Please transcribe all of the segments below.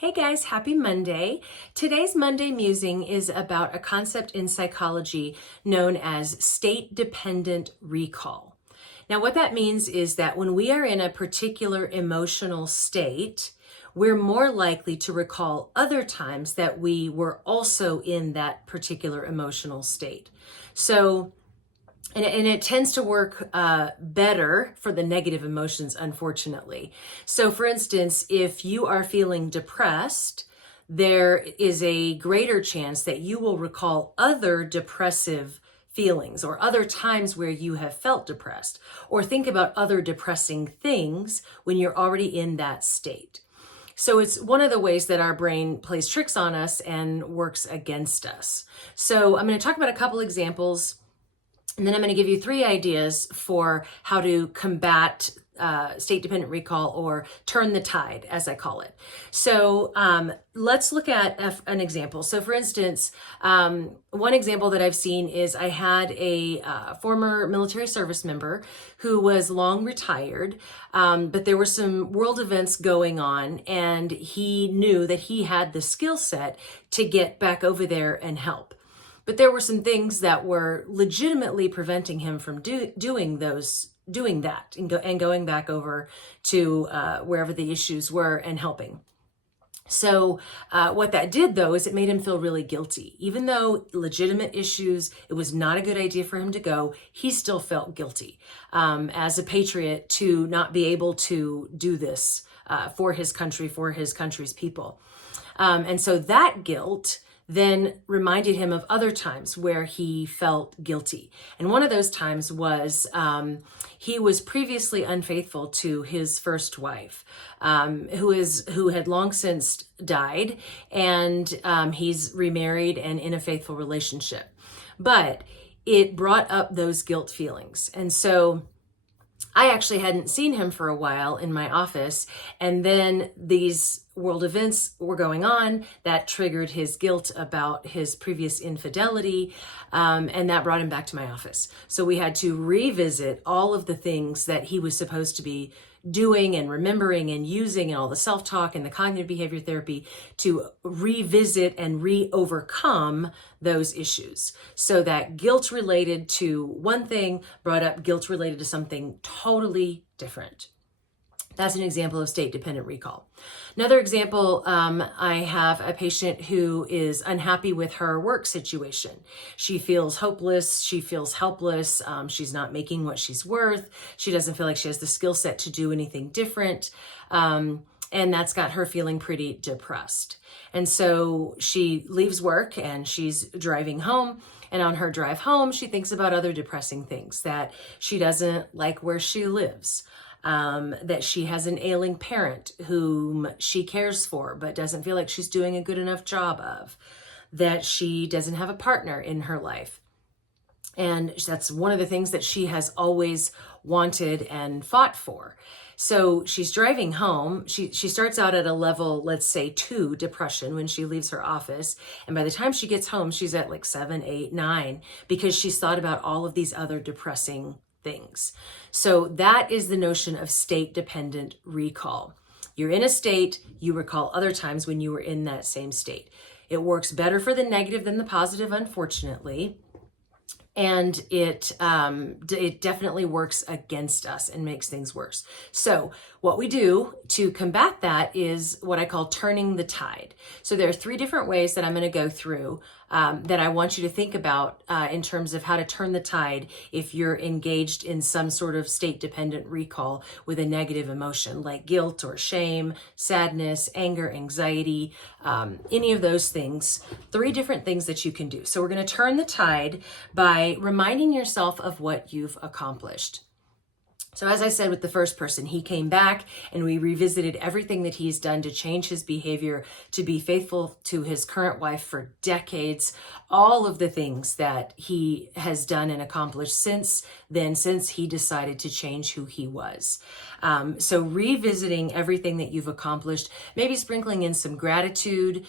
Hey guys, happy Monday. Today's Monday musing is about a concept in psychology known as state-dependent recall. Now, what that means is that when we are in a particular emotional state, we're more likely to recall other times that we were also in that particular emotional state. And it tends to work better for the negative emotions, unfortunately. So, for instance, if you are feeling depressed, there is a greater chance that you will recall other depressive feelings or other times where you have felt depressed, or think about other depressing things when you're already in that state. So it's one of the ways that our brain plays tricks on us and works against us. So I'm going to talk about a couple examples, and then I'm going to give you 3 ideas for how to combat state-dependent recall, or turn the tide, as I call it. So let's look at an example. So for instance, one example that I've seen is I had a former military service member who was long retired, but there were some world events going on, and he knew that he had the skill set to get back over there and help. But there were some things that were legitimately preventing him from doing that and going back over to wherever the issues were and helping. So what that did, though, is it made him feel really guilty. Even though legitimate issues, it was not a good idea for him to go, he still felt guilty as a patriot to not be able to do this for his country, for his country's people. And so that guilt then reminded him of other times where he felt guilty. And one of those times was he was previously unfaithful to his first wife, who had long since died, and he's remarried and in a faithful relationship. But it brought up those guilt feelings. And so I actually hadn't seen him for a while in my office, and then these world events were going on that triggered his guilt about his previous infidelity, and that brought him back to my office. So we had to revisit all of the things that he was supposed to be doing and remembering and using, and all the self-talk and the cognitive behavior therapy to revisit and re-overcome those issues. So that guilt related to one thing brought up guilt related to something totally different. That's an example of state-dependent recall. Another example, I have a patient who is unhappy with her work situation. She feels hopeless. She feels helpless. She's not making what she's worth. She doesn't feel like she has the skill set to do anything different. And that's got her feeling pretty depressed. And so she leaves work and she's driving home. And on her drive home, she thinks about other depressing things, that she doesn't like where she lives. That she has an ailing parent whom she cares for, but doesn't feel like she's doing a good enough job of, that she doesn't have a partner in her life. And that's one of the things that she has always wanted and fought for. So she's driving home. She starts out at a level, let's say 2 depression when she leaves her office. And by the time she gets home, she's at like 7, 8, 9, because she's thought about all of these other depressing things. So that is the notion of state-dependent recall. You're in a state, you recall other times when you were in that same state. It works better for the negative than the positive, unfortunately. And it definitely works against us and makes things worse. So what we do to combat that is what I call turning the tide. So there are 3 different ways that I'm going to go through that I want you to think about in terms of how to turn the tide if you're engaged in some sort of state-dependent recall with a negative emotion like guilt or shame, sadness, anger, anxiety, any of those things. 3 different things that you can do. So we're going to turn the tide by reminding yourself of what you've accomplished. So as I said with the first person, he came back and we revisited everything that he's done to change his behavior, to be faithful to his current wife for decades, all of the things that he has done and accomplished since then, since he decided to change who he was. So revisiting everything that you've accomplished, maybe sprinkling in some gratitude,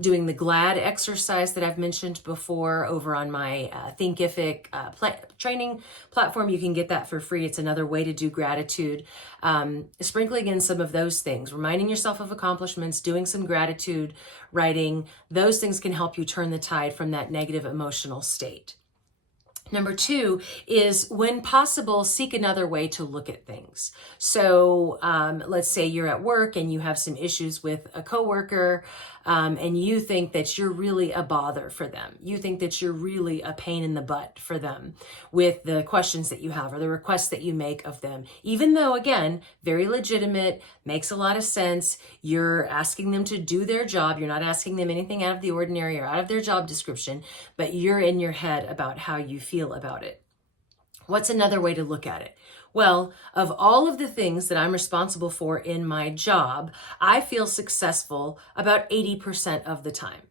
doing the GLAD exercise that I've mentioned before over on my Thinkific training platform. You can get that for free. It's another way way to do gratitude, sprinkling in some of those things, reminding yourself of accomplishments, doing some gratitude writing. Those things can help you turn the tide from that negative emotional state. Number 2 is, when possible, seek another way to look at things. So let's say you're at work and you have some issues with a coworker, and you think that you're really a bother for them. You think that you're really a pain in the butt for them with the questions that you have or the requests that you make of them. Even though, again, very legitimate, makes a lot of sense. You're asking them to do their job. You're not asking them anything out of the ordinary or out of their job description, but you're in your head about how you feel about it. What's another way to look at it? Well, of all of the things that I'm responsible for in my job, I feel successful about 80% of the time.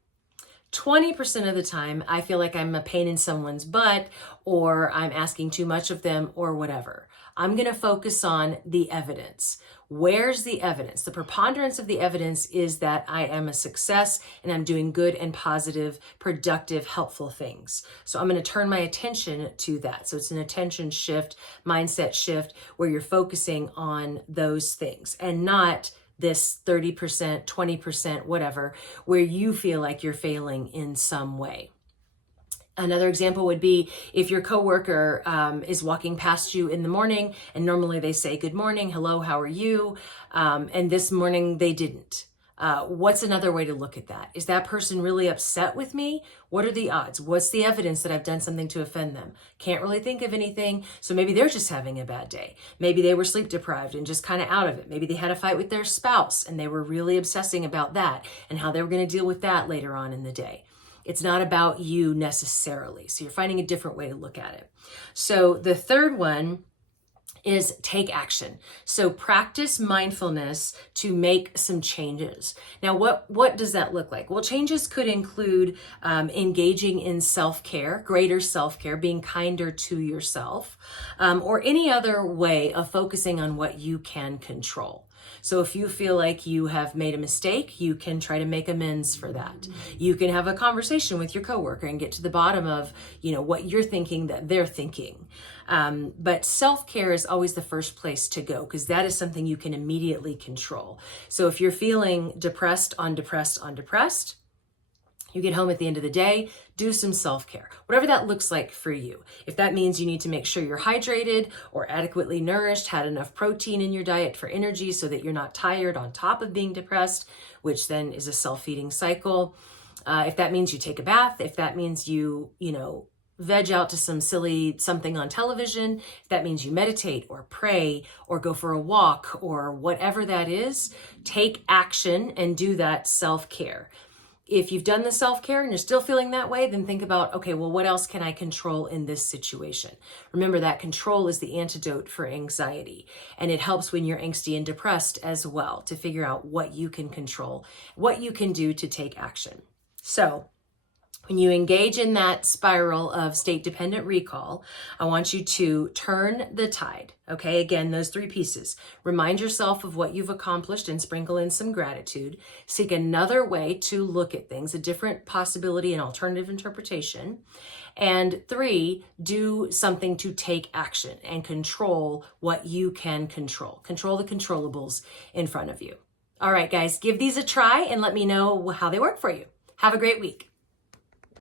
20% of the time, I feel like I'm a pain in someone's butt, or I'm asking too much of them, or whatever. I'm going to focus on the evidence. Where's the evidence? The preponderance of the evidence is that I am a success and I'm doing good and positive, productive, helpful things. So I'm going to turn my attention to that. So it's an attention shift, mindset shift, where you're focusing on those things and not this 30%, 20%, whatever, where you feel like you're failing in some way. Another example would be if your coworker is walking past you in the morning, and normally they say, good morning, hello, how are you? And this morning they didn't. What's another way to look at that? Is that person really upset with me? What are the odds? What's the evidence that I've done something to offend them? Can't really think of anything. So maybe they're just having a bad day. Maybe they were sleep deprived and just kind of out of it. Maybe they had a fight with their spouse and they were really obsessing about that and how they were going to deal with that later on in the day. It's not about you necessarily. So you're finding a different way to look at it. So the third one is take action. So practice mindfulness to make some changes. Now, what does that look like? Well, changes could include engaging in self-care, greater self-care, being kinder to yourself, or any other way of focusing on what you can control. So if you feel like you have made a mistake, you can try to make amends for that. You can have a conversation with your coworker and get to the bottom of, what you're thinking that they're thinking. But self-care is always the first place to go because that is something you can immediately control. So if you're feeling depressed on depressed, you get home at the end of the day, do some self-care, whatever that looks like for you. If that means you need to make sure you're hydrated or adequately nourished, had enough protein in your diet for energy so that you're not tired on top of being depressed, which then is a self-feeding cycle. If that means you take a bath, if that means you veg out to some silly something on television, if that means you meditate or pray or go for a walk or whatever that is, take action and do that self-care. If you've done the self-care and you're still feeling that way, then think about, okay, well, what else can I control in this situation? Remember that control is the antidote for anxiety, and it helps when you're angsty and depressed as well to figure out what you can control, what you can do to take action. So when you engage in that spiral of state-dependent recall, I want you to turn the tide, okay? Again, those 3 pieces. Remind yourself of what you've accomplished and sprinkle in some gratitude. Seek another way to look at things, a different possibility and alternative interpretation. And 3, do something to take action and control what you can control. Control the controllables in front of you. All right, guys, give these a try and let me know how they work for you. Have a great week.